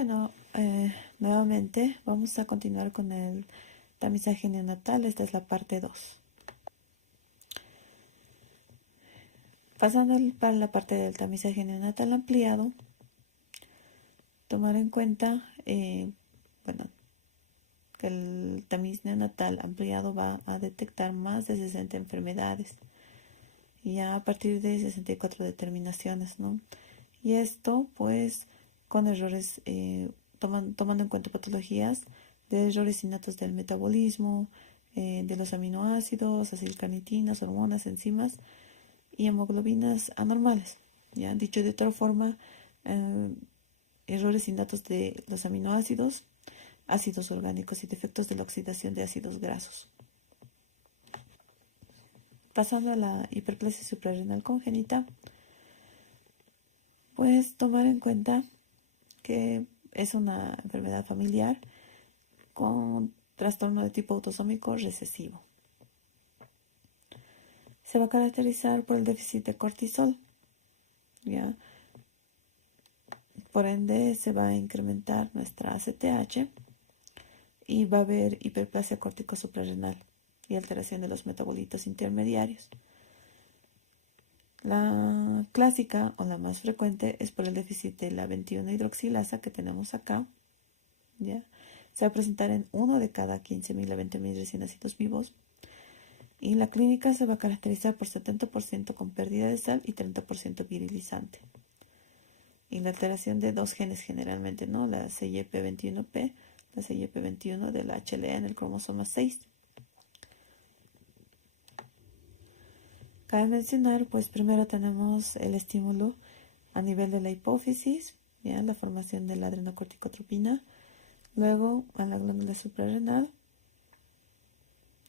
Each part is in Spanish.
Bueno, nuevamente vamos a continuar con el tamizaje neonatal. Esta es la parte 2. Pasando para la parte del tamizaje neonatal ampliado, tomar en cuenta, que el tamiz neonatal ampliado va a detectar más de 60 enfermedades, ya a partir de 64 determinaciones, ¿no? Y esto, pues, con errores, tomando en cuenta patologías de errores innatos del metabolismo, de los aminoácidos, acilcarnitinas, hormonas, enzimas y hemoglobinas anormales. Ya dicho de otra forma, errores innatos de los aminoácidos, ácidos orgánicos y defectos de la oxidación de ácidos grasos. Pasando a la hiperplasia suprarrenal congénita, pues tomar en cuenta que es una enfermedad familiar con trastorno de tipo autosómico recesivo. Se va a caracterizar por el déficit de cortisol, ¿ya? Por ende, se va a incrementar nuestra ACTH y va a haber hiperplasia córtico suprarrenal y alteración de los metabolitos intermediarios. La clásica o la más frecuente es por el déficit de la 21 hidroxilasa que tenemos acá, ¿ya? Se va a presentar en 1 de cada 15.000 a 20.000 recién nacidos vivos. Y la clínica se va a caracterizar por 70% con pérdida de sal y 30% virilizante. Y la alteración de dos genes generalmente, ¿no? La CYP21P, la CYP21 de la HLA en el cromosoma 6. Cabe mencionar, pues primero tenemos el estímulo a nivel de la hipófisis, ¿ya? La formación de la adrenocorticotropina, luego en la glándula suprarrenal,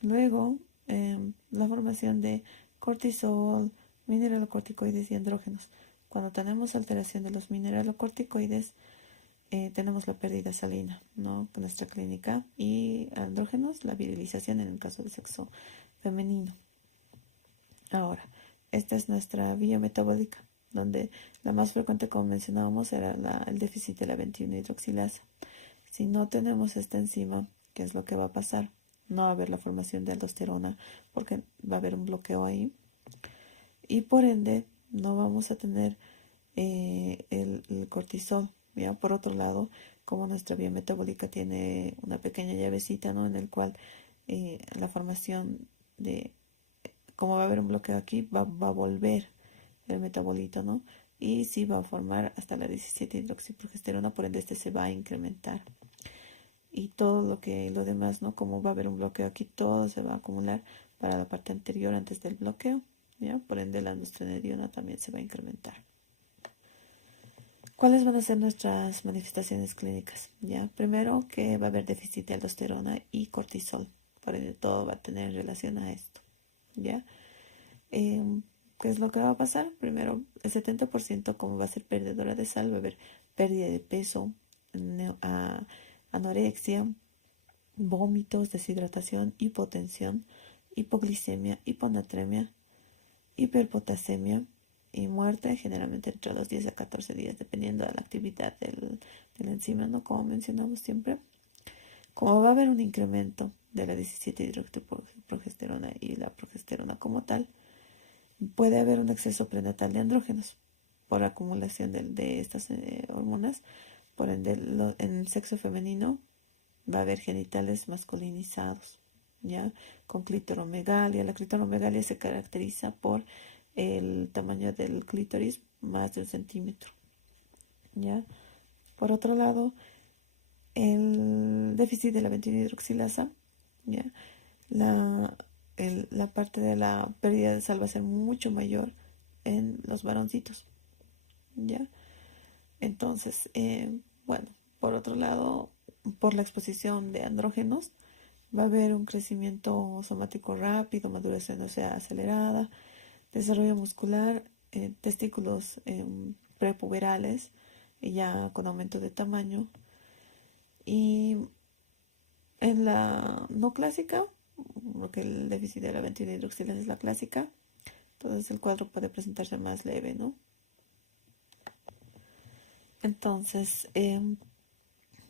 luego la formación de cortisol, mineralocorticoides y andrógenos. Cuando tenemos alteración de los mineralocorticoides, tenemos la pérdida salina, ¿no? Con nuestra clínica, y andrógenos, la virilización en el caso del sexo femenino. Ahora, esta es nuestra vía metabólica, donde la más frecuente, como mencionábamos, era el déficit de la 21 hidroxilasa. Si no tenemos esta enzima, ¿qué es lo que va a pasar? No va a haber la formación de aldosterona porque va a haber un bloqueo ahí. Y por ende, no vamos a tener el cortisol. ¿Ya? Por otro lado, como nuestra vía metabólica tiene una pequeña llavecita, ¿no? En el cual la formación de, como va a haber un bloqueo aquí, va a volver el metabolito, ¿no? Y sí va a formar hasta la 17 hidroxiprogesterona, por ende este se va a incrementar. Y todo lo demás, ¿no? Como va a haber un bloqueo aquí, todo se va a acumular para la parte anterior antes del bloqueo, ¿ya? Por ende la androstenediona también se va a incrementar. ¿Cuáles van a ser nuestras manifestaciones clínicas? ¿Ya? Primero, que va a haber déficit de aldosterona y cortisol, por ende todo va a tener relación a esto, ¿ya? ¿Qué es lo que va a pasar? Primero, el 70%, como va a ser perdedora de sal, va a haber pérdida de peso, anorexia, vómitos, deshidratación, hipotensión, hipoglicemia, hiponatremia, hiperpotasemia y muerte, generalmente entre los 10 a 14 días, dependiendo de la actividad de la enzima, ¿no? Como mencionamos siempre. Como va a haber un incremento de la 17 hidroxiprogesterona y la progesterona como tal, puede haber un exceso prenatal de andrógenos por acumulación de estas hormonas. Por ende, en el sexo femenino va a haber genitales masculinizados, ¿ya? Con clitoromegalia. La clitoromegalia se caracteriza por el tamaño del clítoris más de 1 centímetro, ¿ya? Por otro lado, el déficit de la 21 hidroxilasa, ¿ya? La parte de la pérdida de sal va a ser mucho mayor en los varoncitos, ¿ya? Entonces, bueno, por otro lado, por la exposición de andrógenos, va a haber un crecimiento somático rápido, maduración ósea acelerada, desarrollo muscular, testículos prepuberales, ya con aumento de tamaño. Y en la no clásica, porque el déficit de la 21 hidroxilasa es la clásica, entonces el cuadro puede presentarse más leve, ¿no? Entonces,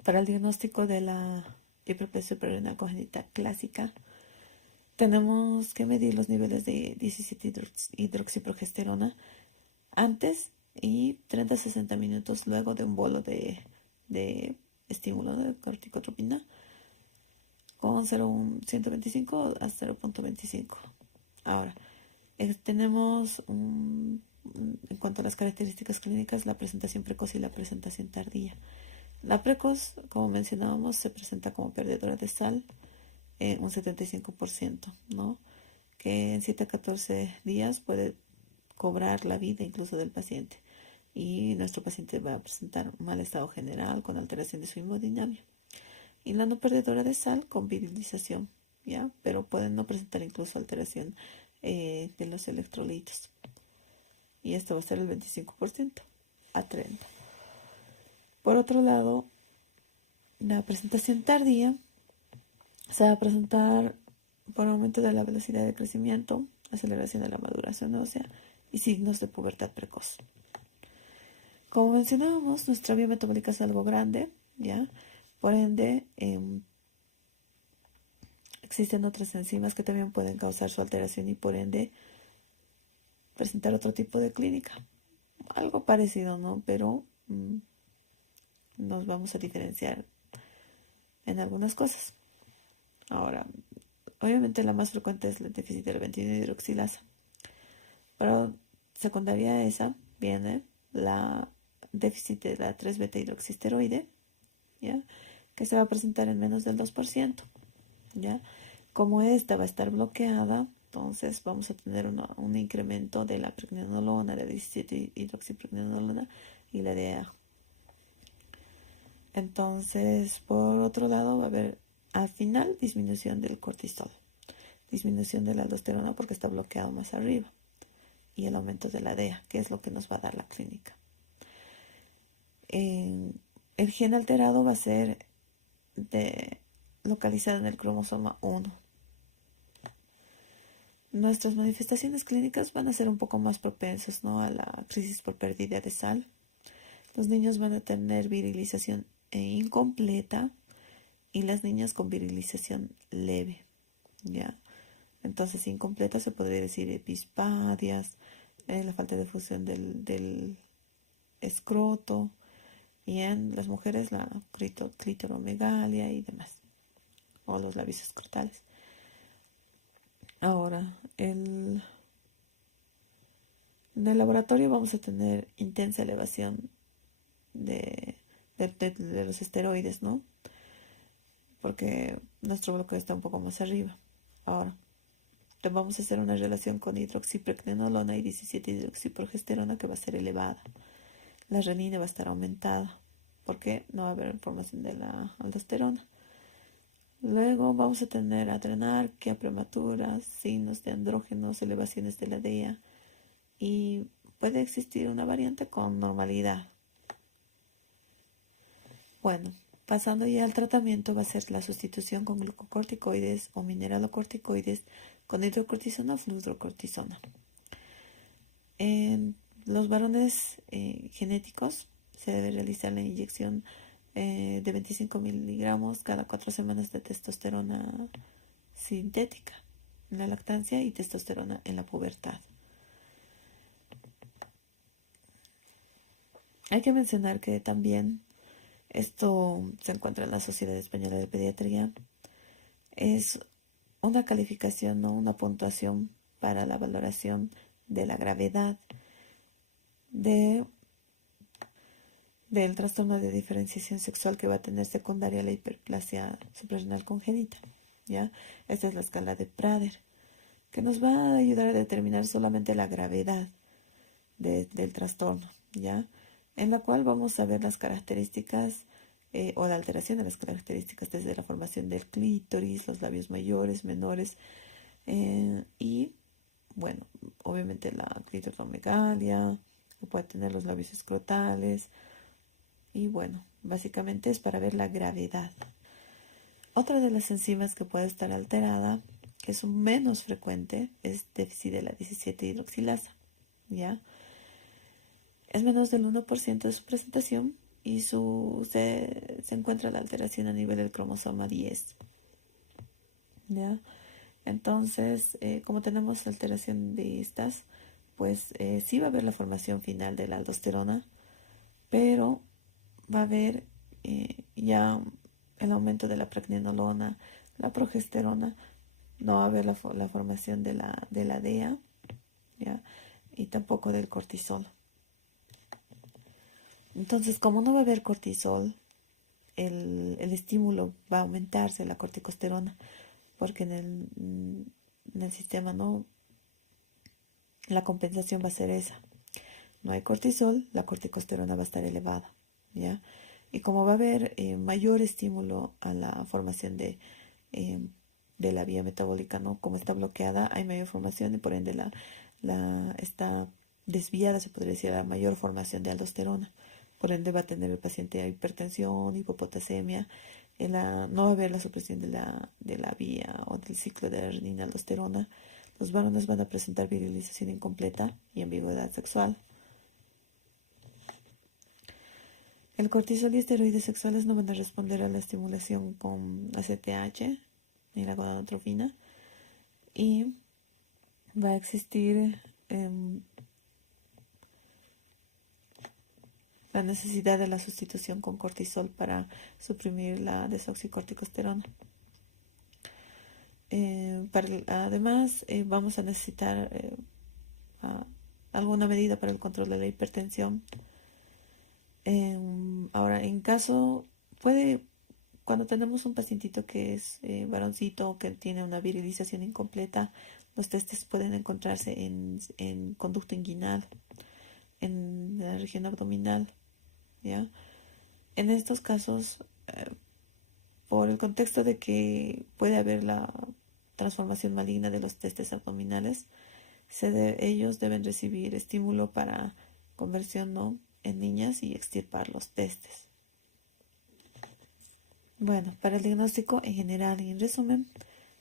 Para el diagnóstico de la hiperplasia suprarrenal congénita clásica, tenemos que medir los niveles de 17-hidroxiprogesterona antes y 30 a 60 minutos luego de un bolo de estímulo de corticotropina con 125 a 0.25. Ahora, tenemos en cuanto a las características clínicas, la presentación precoz y la presentación tardía. La precoz, como mencionábamos, se presenta como perdedora de sal, un 75%, ¿no? Que en 7 a 14 días puede cobrar la vida incluso del paciente. Y nuestro paciente va a presentar un mal estado general con alteración de su hemodinamia. Y la no perdedora de sal con virilización, ¿ya? Pero pueden no presentar incluso alteración de los electrolitos. Y esto va a ser el 25% a 30%. Por otro lado, la presentación tardía se va a presentar por aumento de la velocidad de crecimiento, aceleración de la maduración ósea y signos de pubertad precoz. Como mencionábamos, nuestra vía metabólica es algo grande, ¿ya? Por ende, existen otras enzimas que también pueden causar su alteración y por ende presentar otro tipo de clínica. Algo parecido, ¿no? Pero nos vamos a diferenciar en algunas cosas. Ahora, obviamente la más frecuente es el déficit de la 21 hidroxilasa. Pero secundaria a esa viene la déficit de la 3-beta hidroxisteroide, ¿ya? Que se va a presentar en menos del 2%, ¿ya? Como esta va a estar bloqueada, entonces vamos a tener un incremento de la pregnenolona, la 17 hidroxipregnenolona y la DEA. Entonces, por otro lado, va a haber al final disminución del cortisol, disminución de la aldosterona porque está bloqueado más arriba y el aumento de la DEA, que es lo que nos va a dar la clínica. El gen alterado va a ser localizado en el cromosoma 1. Nuestras manifestaciones clínicas van a ser un poco más propensas, ¿no?, a la crisis por pérdida de sal. Los niños van a tener virilización incompleta y las niñas con virilización leve, ¿ya? Entonces, incompleta se podría decir epispadias, la falta de fusión del escroto, y en las mujeres la clitoromegalia y demás, o los labios escrotales. Ahora, en el laboratorio vamos a tener intensa elevación de los esteroides, ¿no? Porque nuestro bloqueo está un poco más arriba. Ahora, vamos a hacer una relación con hidroxipregnenolona y 17-hidroxiprogesterona que va a ser elevada. La renina va a estar aumentada porque no va a haber formación de la aldosterona. Luego vamos a tener adrenarquia prematura, signos de andrógenos, elevaciones de la DEA y puede existir una variante con normalidad. Bueno, pasando ya al tratamiento, va a ser la sustitución con glucocorticoides o mineralocorticoides con hidrocortisona o fludrocortisona. En los varones genéticos se debe realizar la inyección de 25 miligramos cada 4 semanas de testosterona sintética en la lactancia y testosterona en la pubertad. Hay que mencionar que también esto se encuentra en la Sociedad Española de Pediatría. Es una calificación, no una puntuación para la valoración de la gravedad del trastorno de diferenciación sexual que va a tener secundaria la hiperplasia suprarrenal congénita, ¿ya? Esta es la escala de Prader, que nos va a ayudar a determinar solamente la gravedad del trastorno, ¿ya? En la cual vamos a ver las características o la alteración de las características desde la formación del clítoris, los labios mayores, menores y, bueno, obviamente la clitoromegalia, puede tener los labios escrotales y, bueno, básicamente es para ver la gravedad. Otra de las enzimas que puede estar alterada, que es menos frecuente, es déficit de la 17 hidroxilasa, ¿ya? Es menos del 1% de su presentación, y se encuentra la alteración a nivel del cromosoma 10. ¿Ya? Entonces, como tenemos alteración de estas, pues sí va a haber la formación final de la aldosterona, pero va a haber ya el aumento de la pregnenolona, la progesterona, no va a haber la formación de la DEA, ¿ya? Y tampoco del cortisol. Entonces, como no va a haber cortisol, el estímulo va a aumentarse, la corticosterona, porque en el sistema no, la compensación va a ser esa. No hay cortisol, la corticosterona va a estar elevada, ¿ya? Y como va a haber mayor estímulo a la formación eh, de la vía metabólica, ¿no? Como está bloqueada, hay mayor formación y por ende está desviada, se podría decir, a la mayor formación de aldosterona. Por ende va a tener el paciente hipertensión, hipopotasemia, no va a haber la supresión de la vía o del ciclo de la renina-aldosterona. Los varones van a presentar virilización incompleta y ambigüedad sexual. El cortisol y esteroides sexuales no van a responder a la estimulación con ACTH ni la gonadotropina y va a existir la necesidad de la sustitución con cortisol para suprimir la desoxicorticosterona. Además, vamos a necesitar alguna medida para el control de la hipertensión. Ahora, cuando tenemos un pacientito que es varoncito, que tiene una virilización incompleta, los testes pueden encontrarse en conducto inguinal, en la región abdominal, ¿ya? En estos casos, por el contexto de que puede haber la transformación maligna de los testes abdominales, ellos deben recibir estímulo para conversión, ¿no?, en niñas y extirpar los testes. Bueno, para el diagnóstico en general y en resumen,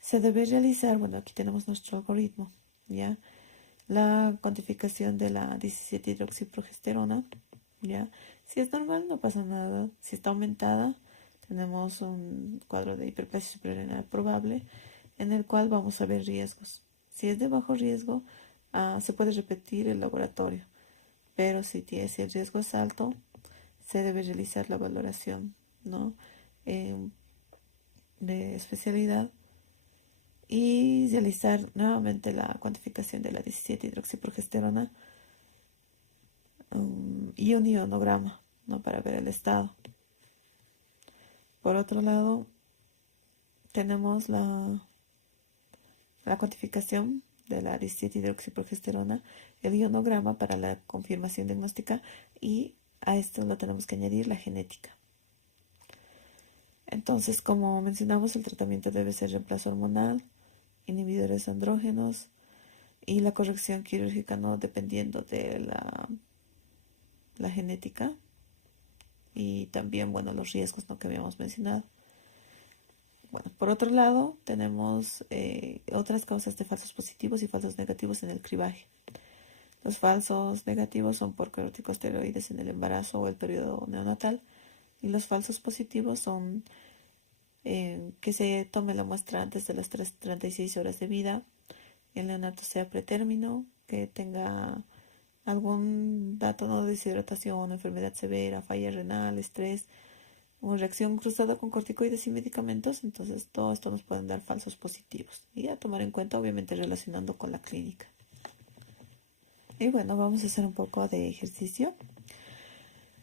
se debe realizar, bueno, aquí tenemos nuestro algoritmo, ¿ya? La cuantificación de la 17-hidroxiprogesterona, ¿ya? Si es normal, no pasa nada. Si está aumentada, tenemos un cuadro de hiperplasia suprarrenal probable, en el cual vamos a ver riesgos. Si es de bajo riesgo, se puede repetir el laboratorio, pero si el riesgo es alto, se debe realizar la valoración, ¿no?, de especialidad y realizar nuevamente la cuantificación de la 17-hidroxiprogesterona y un ionograma, ¿no?, para ver el estado. Por otro lado, tenemos la cuantificación de la 17-hidroxiprogesterona, el ionograma para la confirmación diagnóstica y a esto lo tenemos que añadir la genética. Entonces, como mencionamos, el tratamiento debe ser reemplazo hormonal, inhibidores andrógenos y la corrección quirúrgica, ¿no?, dependiendo de la genética y también, bueno, los riesgos, ¿no?, que habíamos mencionado. Bueno, por otro lado, tenemos otras causas de falsos positivos y falsos negativos en el cribaje. Los falsos negativos son por corticosteroides en el embarazo o el periodo neonatal, y los falsos positivos son que se tome la muestra antes de las 36 horas de vida, el neonato sea pretérmino, que tenga algún dato, ¿no?, de deshidratación, enfermedad severa, falla renal, estrés, o reacción cruzada con corticoides y medicamentos. Entonces todo esto nos pueden dar falsos positivos y a tomar en cuenta, obviamente relacionando con la clínica. Y bueno, vamos a hacer un poco de ejercicio.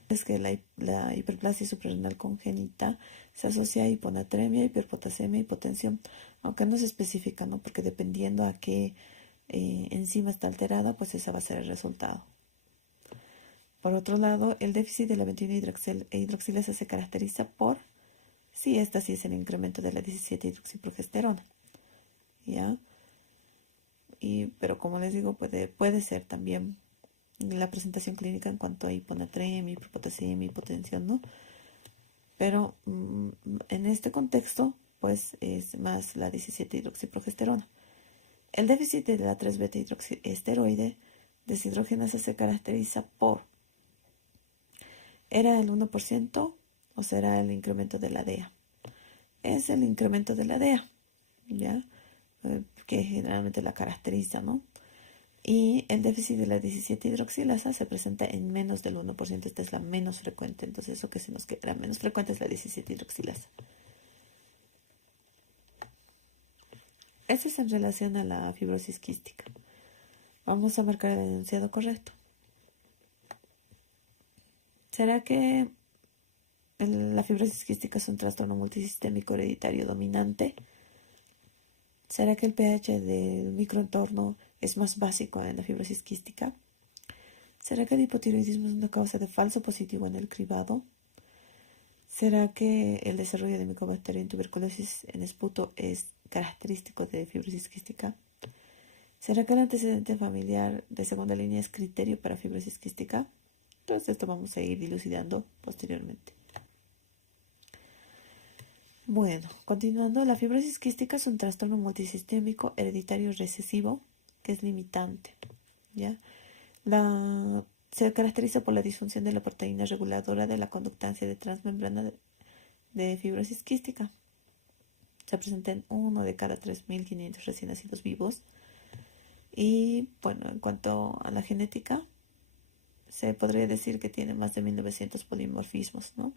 Es que la hiperplasia suprarrenal congénita se asocia a hiponatremia, hiperpotasemia, hipotensión, aunque no se especifica, ¿no?, porque dependiendo a qué enzima está alterada, pues ese va a ser el resultado. Por otro lado, el déficit de la 21-hidroxilasa se caracteriza por, esta sí es el incremento de la 17-hidroxiprogesterona, ¿ya? Pero como les digo, puede ser también la presentación clínica en cuanto a hiponatremia, hiperpotasemia, hipotensión, ¿no? Pero en este contexto, pues es más la 17-hidroxiprogesterona. El déficit de la 3-beta-hidroxiesteroide deshidrogenasa se caracteriza por ¿Era el 1% o será el incremento de la DEA? Es el incremento de la DEA, ¿ya? Que generalmente la caracteriza, ¿no? Y el déficit de la 17 hidroxilasa se presenta en menos del 1%. Esta es la menos frecuente. Entonces, eso que se nos queda, la menos frecuente es la 17 hidroxilasa. Eso es en relación a la fibrosis quística. Vamos a marcar el enunciado correcto. ¿Será que la fibrosis quística es un trastorno multisistémico hereditario dominante? ¿Será que el pH del microentorno es más básico en la fibrosis quística? ¿Será que el hipotiroidismo es una causa de falso positivo en el cribado? ¿Será que el desarrollo de micobacteria en tuberculosis en esputo es característico de fibrosis quística? ¿Será que el antecedente familiar de segunda línea es criterio para fibrosis quística? Entonces esto vamos a ir dilucidando posteriormente. Bueno, continuando, la fibrosis quística es un trastorno multisistémico hereditario recesivo que es limitante, ¿ya? Se caracteriza por la disfunción de la proteína reguladora de la conductancia de transmembrana de fibrosis quística. Se presenta en 1 de cada 3.500 recién nacidos vivos. Y bueno, en cuanto a la genética, se podría decir que tiene más de 1900 polimorfismos, ¿no?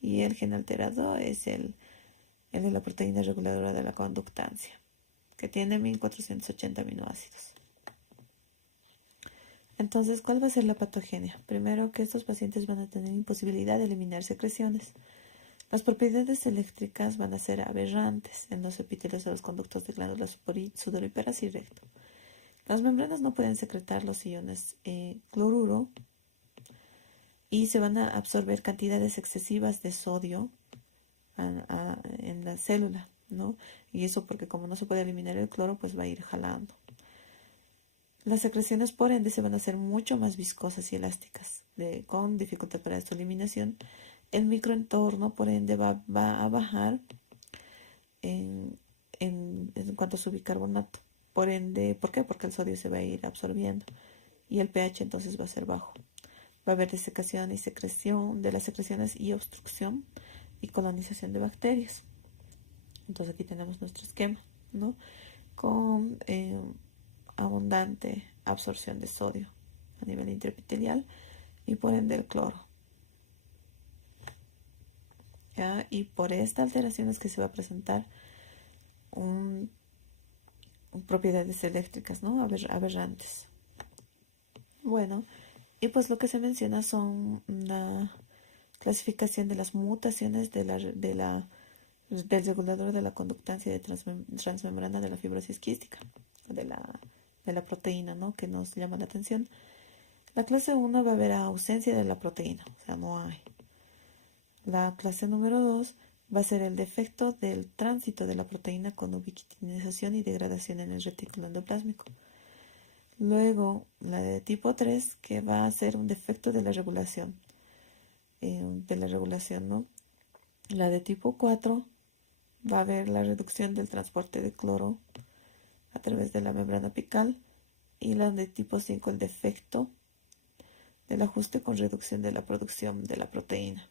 Y el gen alterado es el de la proteína reguladora de la conductancia, que tiene 1480 aminoácidos. Entonces, ¿cuál va a ser la patogenia? Primero, que estos pacientes van a tener imposibilidad de eliminar secreciones. Las propiedades eléctricas van a ser aberrantes en los epitelios de los conductos de glándulas sudoríparas y recto. Las membranas no pueden secretar los iones cloruro y se van a absorber cantidades excesivas de sodio en la célula, ¿no? Y eso porque como no se puede eliminar el cloro, pues va a ir jalando. Las secreciones, por ende, se van a hacer mucho más viscosas y elásticas, con dificultad para su eliminación. El microentorno, por ende, va a bajar en cuanto a su bicarbonato. Por ende, ¿por qué? Porque el sodio se va a ir absorbiendo y el pH entonces va a ser bajo. Va a haber desecación y secreción de las secreciones y obstrucción y colonización de bacterias. Entonces aquí tenemos nuestro esquema, ¿no? Con abundante absorción de sodio a nivel intraepitelial y por ende el cloro. ¿Ya? Y por esta alteración es que se va a presentar propiedades eléctricas, ¿no? Aberrantes. Bueno, y pues lo que se menciona son una clasificación de las mutaciones del regulador de la conductancia de transmembrana de la fibrosis quística, de la proteína, ¿no? Que nos llama la atención. La clase 1 va a haber ausencia de la proteína, o sea, no hay. La clase número 2 va a ser el defecto del tránsito de la proteína con ubiquitinización y degradación en el retículo endoplásmico. Luego, la de tipo 3, que va a ser un defecto de la regulación, ¿no? La de tipo 4 va a haber la reducción del transporte de cloro a través de la membrana apical. Y la de tipo 5, el defecto del ajuste con reducción de la producción de la proteína.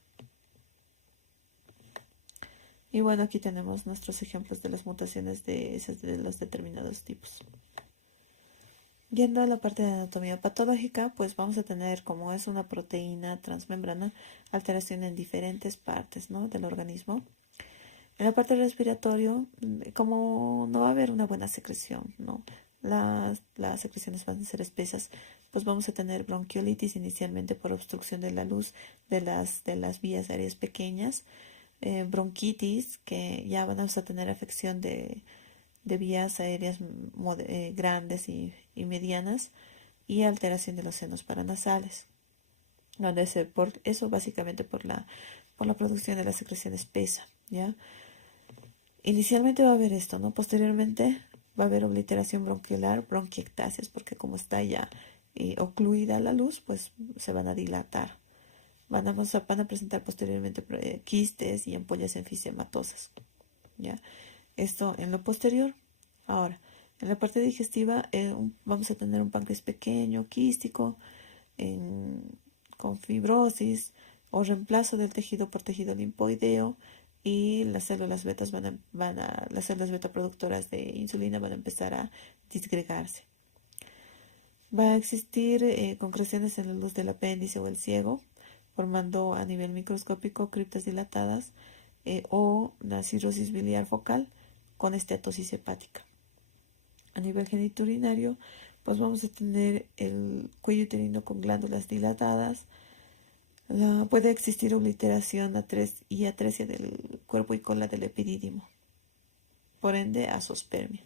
Y bueno, aquí tenemos nuestros ejemplos de las mutaciones de los determinados tipos. Yendo a la parte de anatomía patológica, pues vamos a tener, como es una proteína transmembrana, alteración en diferentes partes, ¿no?, del organismo. En la parte respiratoria, como no va a haber una buena secreción, ¿no?, las secreciones van a ser espesas, pues vamos a tener bronquiolitis inicialmente por obstrucción de la luz de las vías aéreas pequeñas, bronquitis, que ya vamos a tener afección de vías aéreas grandes y medianas, y alteración de los senos paranasales. Donde por eso básicamente por la producción de la secreción espesa, ¿ya? Inicialmente va a haber esto, ¿no? Posteriormente va a haber obliteración bronquiolar, bronquiectasias, porque como está ya ocluida la luz, pues se van a dilatar. Van a presentar posteriormente quistes y ampollas enfisematosas, ¿ya? Esto en lo posterior. Ahora, en la parte digestiva vamos a tener un páncreas pequeño, quístico, con fibrosis, o reemplazo del tejido por tejido limfoideo, y las células betas las células beta productoras de insulina van a empezar a disgregarse. Va a existir concreciones en la luz del apéndice o el ciego, formando a nivel microscópico criptas dilatadas, o la cirrosis biliar focal con esteatosis hepática. A nivel genitourinario, pues vamos a tener el cuello uterino con glándulas dilatadas. Puede existir obliteración y atresia del cuerpo y cola del epidídimo, por ende azospermia.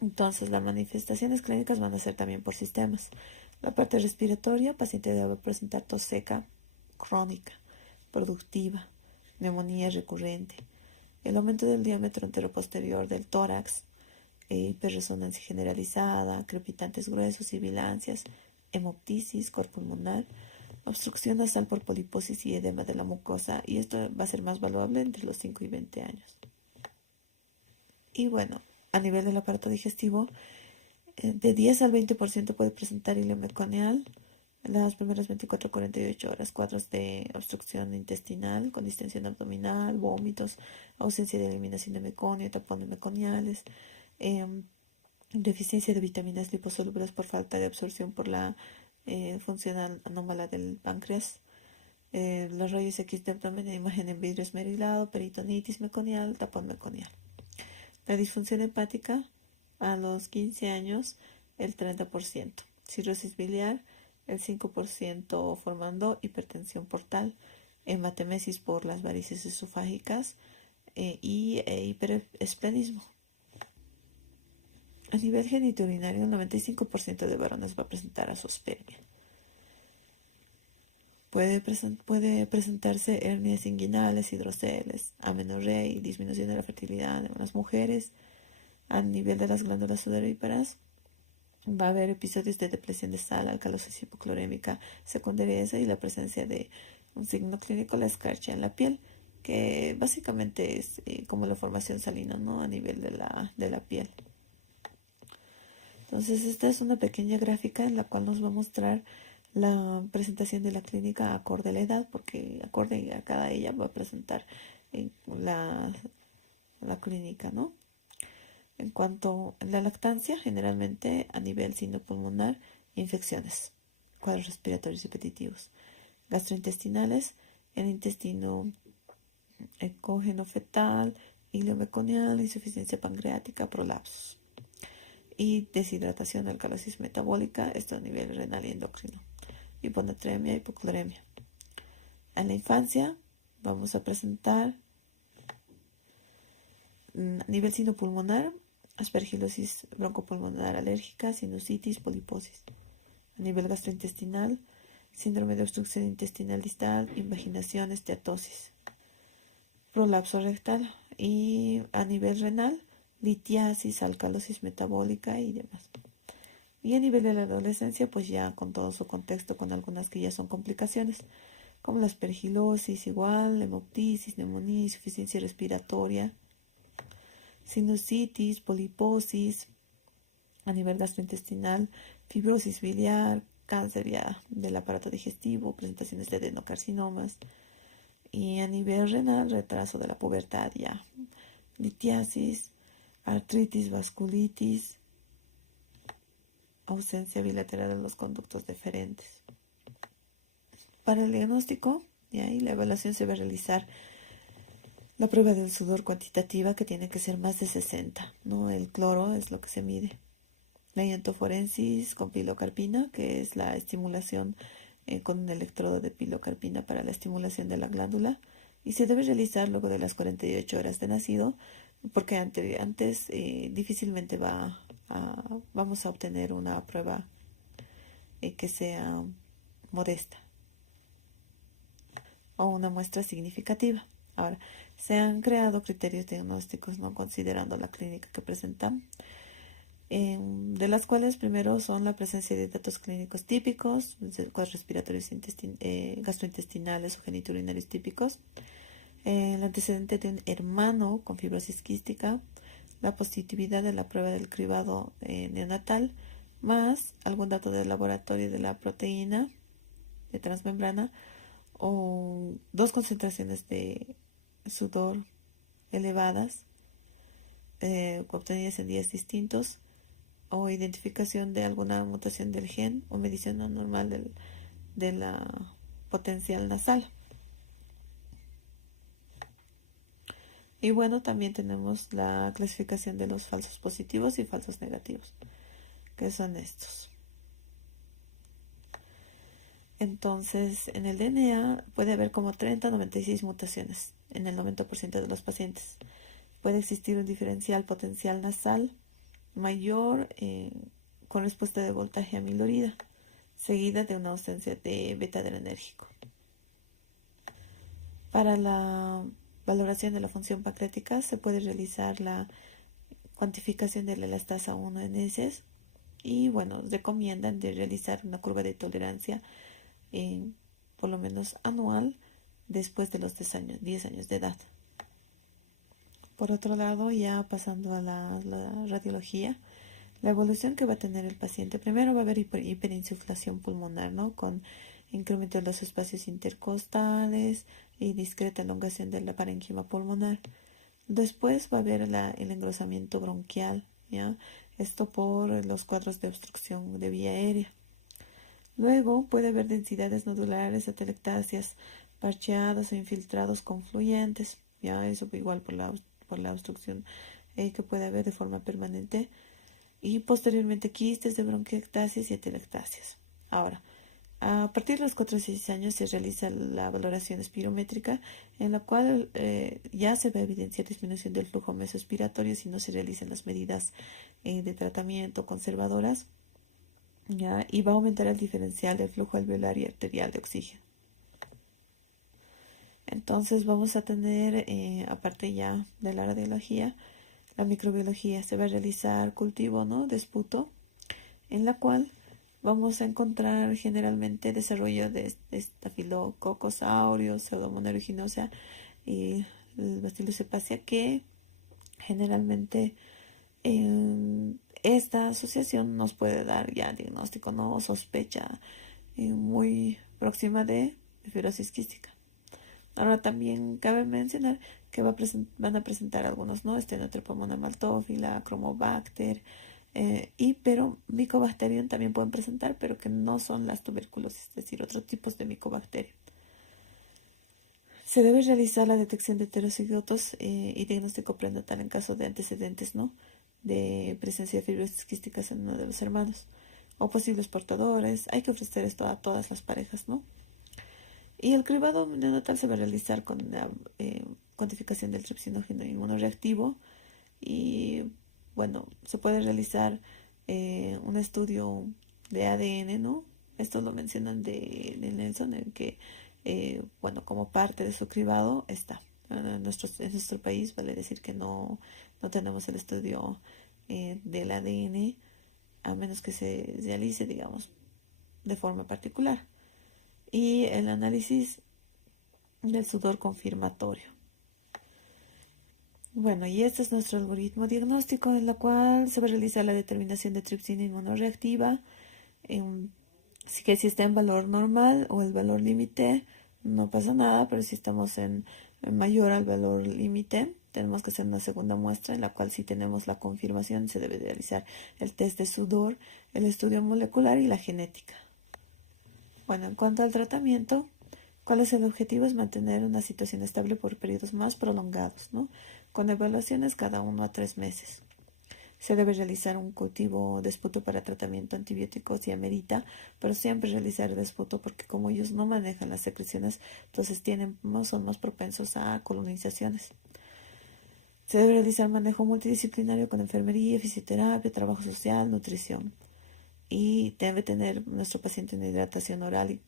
Entonces, las manifestaciones clínicas van a ser también por sistemas. La parte respiratoria, paciente debe presentar tos seca, crónica, productiva, neumonía recurrente, el aumento del diámetro anteroposterior del tórax, hiperresonancia generalizada, crepitantes gruesos, sibilancias, hemoptisis, cor pulmonar, obstrucción nasal por poliposis y edema de la mucosa, y esto va a ser más valuable entre los 5 y 20 años. Y bueno, a nivel del aparato digestivo, de 10 al 20% puede presentar hilio meconial las primeras 24 a 48 horas, cuadros de obstrucción intestinal con distensión abdominal, vómitos, ausencia de eliminación de meconio, tapones meconiales, deficiencia de vitaminas liposolubles por falta de absorción por la función anómala del páncreas, los rayos X de abdomen, imagen en vidrio esmerilado, peritonitis meconial, tapón meconial. La disfunción hepática a los 15 años, el 30%. Cirrosis biliar, el 5%, formando hipertensión portal, hematemesis por las varices esofágicas y hiperesplenismo. A nivel genitourinario, el 95% de varones va a presentar azospermia. Puede presentarse hernias inguinales, hidroceles, amenorrea y disminución de la fertilidad en las mujeres. A nivel de las glándulas sudoríparas, va a haber episodios de depresión de sal, alcalosis hipoclorémica secundaria y la presencia de un signo clínico, la escarcha en la piel, que básicamente es como la formación salina, ¿no? A nivel de la piel. Entonces, esta es una pequeña gráfica en la cual nos va a mostrar la presentación de la clínica acorde a la edad, porque acorde a cada ella va a presentar la clínica, ¿no? En cuanto a la lactancia, generalmente a nivel sinopulmonar, infecciones, cuadros respiratorios repetitivos, gastrointestinales, el intestino ecógeno fetal, hilio meconial, insuficiencia pancreática, prolapsos, y deshidratación, alcalosis metabólica, esto a nivel renal y endocrino, hiponatremia, hipocloremia. En la infancia vamos a presentar a nivel sinopulmonar, aspergilosis broncopulmonar alérgica, sinusitis, poliposis. A nivel gastrointestinal, síndrome de obstrucción intestinal distal, invaginación, esteatosis, prolapso rectal. Y a nivel renal, litiasis, alcalosis metabólica y demás. Y a nivel de la adolescencia, pues ya con todo su contexto, con algunas que ya son complicaciones, como la aspergilosis, igual, hemoptisis, neumonía, insuficiencia respiratoria, sinusitis, poliposis, a nivel gastrointestinal, fibrosis biliar, cáncer ya del aparato digestivo, presentaciones de adenocarcinomas, y a nivel renal, retraso de la pubertad ya, litiasis, artritis, vasculitis, ausencia bilateral de los conductos deferentes. Para el diagnóstico, y la evaluación se va a realizar la prueba del sudor cuantitativa, que tiene que ser más de 60, ¿no? El cloro es lo que se mide. La iontofóresis con pilocarpina, que es la estimulación con un electrodo de pilocarpina para la estimulación de la glándula, y se debe realizar luego de las 48 horas de nacido, porque antes difícilmente vamos a obtener una prueba que sea modesta o una muestra significativa. Ahora, se han creado criterios diagnósticos, no considerando la clínica que presentan, de las cuales primero son la presencia de datos clínicos típicos, cuadros respiratorios gastrointestinales o genitourinarios típicos, el antecedente de un hermano con fibrosis quística, la positividad de la prueba del cribado neonatal, más algún dato del laboratorio de la proteína de transmembrana o dos concentraciones de sudor elevadas obtenidas en días distintos, o identificación de alguna mutación del gen o medición anormal de la potencial nasal. Y bueno, también tenemos la clasificación de los falsos positivos y falsos negativos, que son estos. Entonces, en el DNA puede haber como 30 a 96 mutaciones en el 90% de los pacientes. Puede existir un diferencial potencial nasal mayor con respuesta de voltaje amilorida, seguida de una ausencia de beta-adrenérgico. Para la valoración de la función pancreática se puede realizar la cuantificación de la elastasa 1 en heces y bueno, recomiendan de realizar una curva de tolerancia por lo menos anual después de los 10 años de edad. Por otro lado, ya pasando a la radiología, la evolución que va a tener el paciente, primero va a haber hiperinsuflación pulmonar, ¿no? Con incremento de los espacios intercostales y discreta elongación del parénquima pulmonar. Después va a haber el engrosamiento bronquial, ¿ya? Esto por los cuadros de obstrucción de vía aérea. Luego puede haber densidades nodulares, atelectasias parcheadas o infiltrados confluyentes, ya eso igual por la obstrucción que puede haber de forma permanente, y posteriormente quistes de bronquiectasias y atelectasias. Ahora, a partir de los 4 o 6 años se realiza la valoración espirométrica, en la cual ya se va a evidenciar disminución del flujo mesoaspiratorio si no se realizan las medidas de tratamiento conservadoras, ¿ya? Y va a aumentar el diferencial del flujo alveolar y arterial de oxígeno. Entonces vamos a tener, aparte ya de la radiología, la microbiología. Se va a realizar cultivo, ¿no?, de esputo, en la cual vamos a encontrar generalmente desarrollo de Staphylococcus aureus, Pseudomonas aeruginosa y el Bacillus cepacia, que generalmente esta asociación nos puede dar ya diagnóstico, ¿no?, o sospecha muy próxima de fibrosis quística. Ahora también cabe mencionar que van a presentar algunos, ¿no?, Stenotreptomona maltófila, Chromobacter, pero Mycobacterium también pueden presentar, pero que no son las tuberculosis, es decir, otros tipos de Mycobacterium. Se debe realizar la detección de heterocigotos y diagnóstico prenatal en caso de antecedentes, ¿no?, de presencia de fibrosis quísticas en uno de los hermanos o posibles portadores. Hay que ofrecer esto a todas las parejas, ¿no? Y el cribado neonatal se va a realizar con la cuantificación del tripsinógeno inmunoreactivo y bueno, se puede realizar un estudio de ADN, ¿no? Esto lo mencionan de Nelson, en que, bueno, como parte de su cribado está. En nuestro país vale decir que no tenemos el estudio del ADN, a menos que se realice, digamos, de forma particular. Y el análisis del sudor confirmatorio. Bueno, y este es nuestro algoritmo diagnóstico, en la cual se va a realizar la determinación de tripsina inmunoreactiva, si está en valor normal o el valor límite, no pasa nada, pero si estamos en mayor al valor límite, tenemos que hacer una segunda muestra, en la cual si tenemos la confirmación se debe realizar el test de sudor, el estudio molecular y la genética. Bueno, en cuanto al tratamiento, ¿cuál es el objetivo? Es mantener una situación estable por periodos más prolongados, ¿no?, con evaluaciones cada 1 a 3 meses. Se debe realizar un cultivo de esputo para tratamiento antibiótico si amerita, pero siempre realizar el esputo porque como ellos no manejan las secreciones, entonces son más propensos a colonizaciones. Se debe realizar manejo multidisciplinario con enfermería, fisioterapia, trabajo social, nutrición. Y debe tener nuestro paciente una hidratación oral,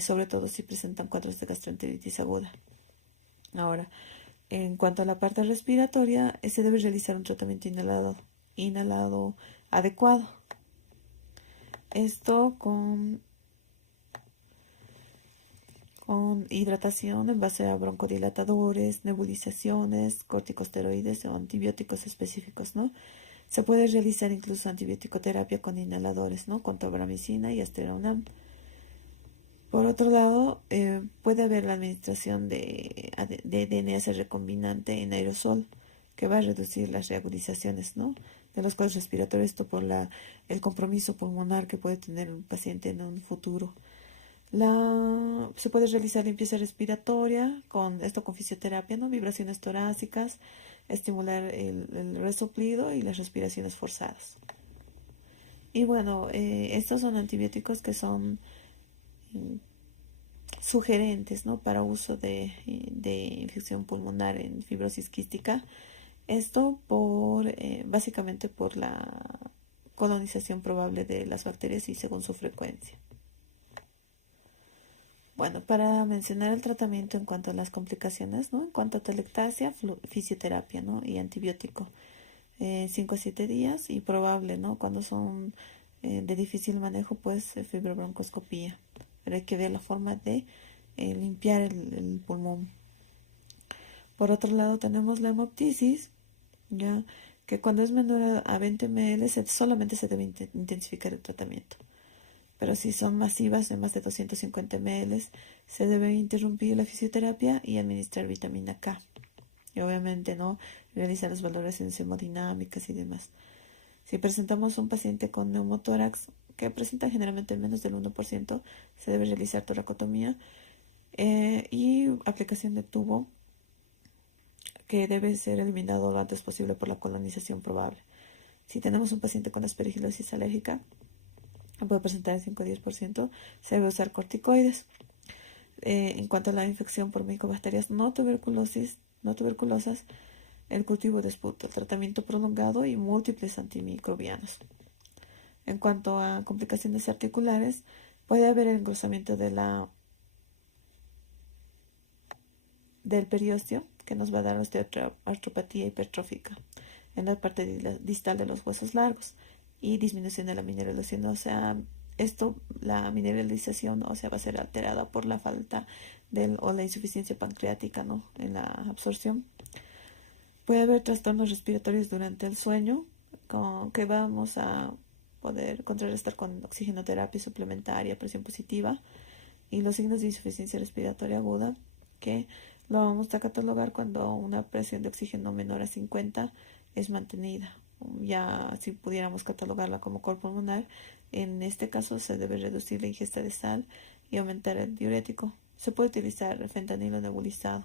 sobre todo si presentan cuadros de gastroenteritis aguda. Ahora, en cuanto a la parte respiratoria, se debe realizar un tratamiento inhalado adecuado. Esto con hidratación en base a broncodilatadores, nebulizaciones, corticosteroides o antibióticos específicos, ¿no? Se puede realizar incluso antibiótico terapia con inhaladores, ¿no?, con tobramicina y asteronam. Por otro lado, puede haber la administración de DNS recombinante en aerosol, que va a reducir las reagudizaciones, ¿no?, de los cuadros respiratorios, esto por el compromiso pulmonar que puede tener un paciente en un futuro. Se puede realizar limpieza respiratoria con fisioterapia, ¿no?, vibraciones torácicas, estimular el resoplido y las respiraciones forzadas. Y bueno, estos son antibióticos que son sugerentes, ¿no?, para uso de infección pulmonar en fibrosis quística. Esto básicamente por la colonización probable de las bacterias y según su frecuencia. Bueno, para mencionar el tratamiento en cuanto a las complicaciones, ¿no?, en cuanto a telectasia, fisioterapia, ¿no?, y antibiótico, 5 a 7 días, y probable, ¿no?, cuando son de difícil manejo, pues fibrobroncoscopía. Pero hay que ver la forma de limpiar el pulmón. Por otro lado, tenemos la hemoptisis, ya que cuando es menor a 20 ml solamente se debe intensificar el tratamiento. Pero si son masivas de más de 250 ml, se debe interrumpir la fisioterapia y administrar vitamina K. Y obviamente, ¿no?, realizar las valoraciones hemodinámicas y demás. Si presentamos un paciente con neumotórax, que presenta generalmente menos del 1%, se debe realizar toracotomía y aplicación de tubo, que debe ser eliminado lo antes posible por la colonización probable. Si tenemos un paciente con aspergilosis alérgica, puede presentar el 5 a 10%, se debe usar corticoides. En cuanto a la infección por micobacterias no tuberculosas, el cultivo de esputo, el tratamiento prolongado y múltiples antimicrobianos. En cuanto a complicaciones articulares, puede haber engrosamiento del periósteo, que nos va a dar osteoartropatía hipertrófica en la parte distal de los huesos largos, y disminución de la mineralización ósea. La mineralización ósea va a ser alterada por la falta o la insuficiencia pancreática, ¿no?, en la absorción. Puede haber trastornos respiratorios durante el sueño, que vamos a poder contrarrestar con oxigenoterapia suplementaria, presión positiva, y los signos de insuficiencia respiratoria aguda, que lo vamos a catalogar cuando una presión de oxígeno menor a 50 es mantenida. Ya si pudiéramos catalogarla como cor pulmonar, en este caso se debe reducir la ingesta de sal y aumentar el diurético. Se puede utilizar fentanilo nebulizado.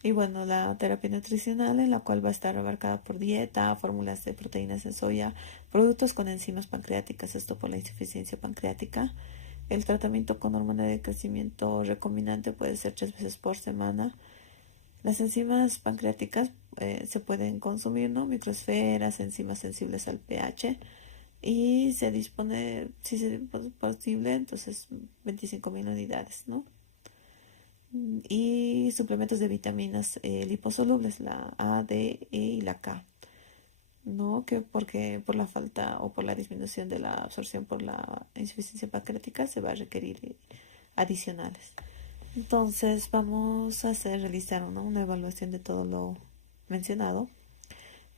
Y bueno, la terapia nutricional, en la cual va a estar abarcada por dieta, fórmulas de proteínas de soya, productos con enzimas pancreáticas, esto por la insuficiencia pancreática. El tratamiento con hormona de crecimiento recombinante puede ser 3 veces por semana. Las enzimas pancreáticas se pueden consumir, ¿no?, microesferas, enzimas sensibles al pH, y se dispone, si es posible, entonces 25.000 unidades, ¿no? Y suplementos de vitaminas liposolubles, la A, D, E y la K, ¿no?, que porque por la falta o por la disminución de la absorción por la insuficiencia pancreática se va a requerir adicionales. Entonces vamos a realizar una evaluación de todo lo mencionado.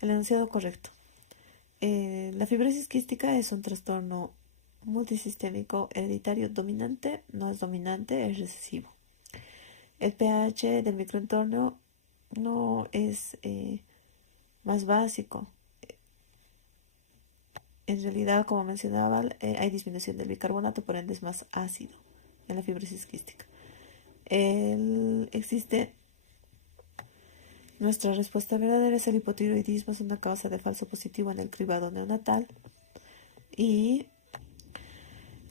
El enunciado correcto. La fibrosis quística es un trastorno multisistémico hereditario dominante, no es dominante, es recesivo. El pH del microentorno no es más básico. En realidad, como mencionaba, hay disminución del bicarbonato, por ende es más ácido en la fibrosis quística. Existe nuestra respuesta verdadera, es el hipotiroidismo, es una causa de falso positivo en el cribado neonatal, y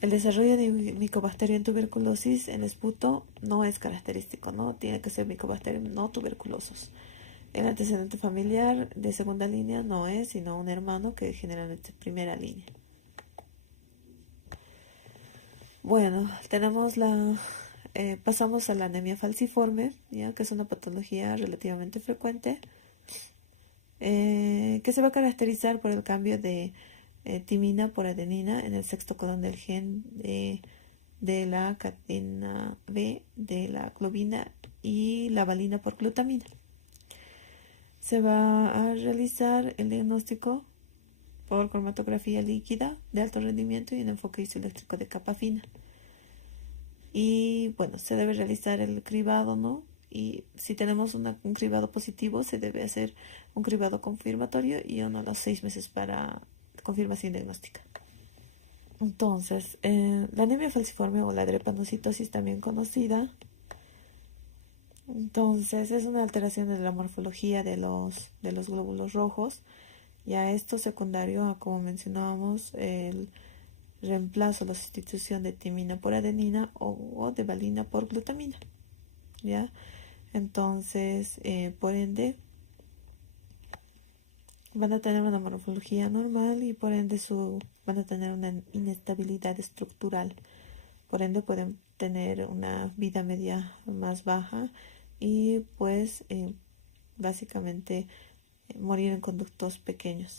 el desarrollo de micobacteria en tuberculosis en esputo no es característico, ¿no? Tiene que ser micobacterios no tuberculosos. El antecedente familiar de segunda línea no es, sino un hermano, que generalmente es primera línea. Bueno, pasamos a la anemia falciforme, ¿ya?, que es una patología relativamente frecuente, que se va a caracterizar por el cambio de timina por adenina en el sexto codón del gen de la cadena B de la globina, y la valina por glutamina. Se va a realizar el diagnóstico por cromatografía líquida de alto rendimiento y un enfoque isoeléctrico de capa fina. Y bueno, se debe realizar el cribado, ¿no? Y si tenemos un cribado positivo, se debe hacer un cribado confirmatorio y uno a los 6 meses para confirmación diagnóstica. Entonces, la anemia falciforme o la drepanocitosis también conocida, entonces es una alteración de la morfología de los glóbulos rojos. Y a esto secundario a, como mencionábamos, el reemplazo, la sustitución de timina por adenina o de valina por glutamina, ¿ya? Entonces, por ende, van a tener una morfología normal y por ende van a tener una inestabilidad estructural. Por ende, pueden tener una vida media más baja y pues básicamente morir en conductos pequeños.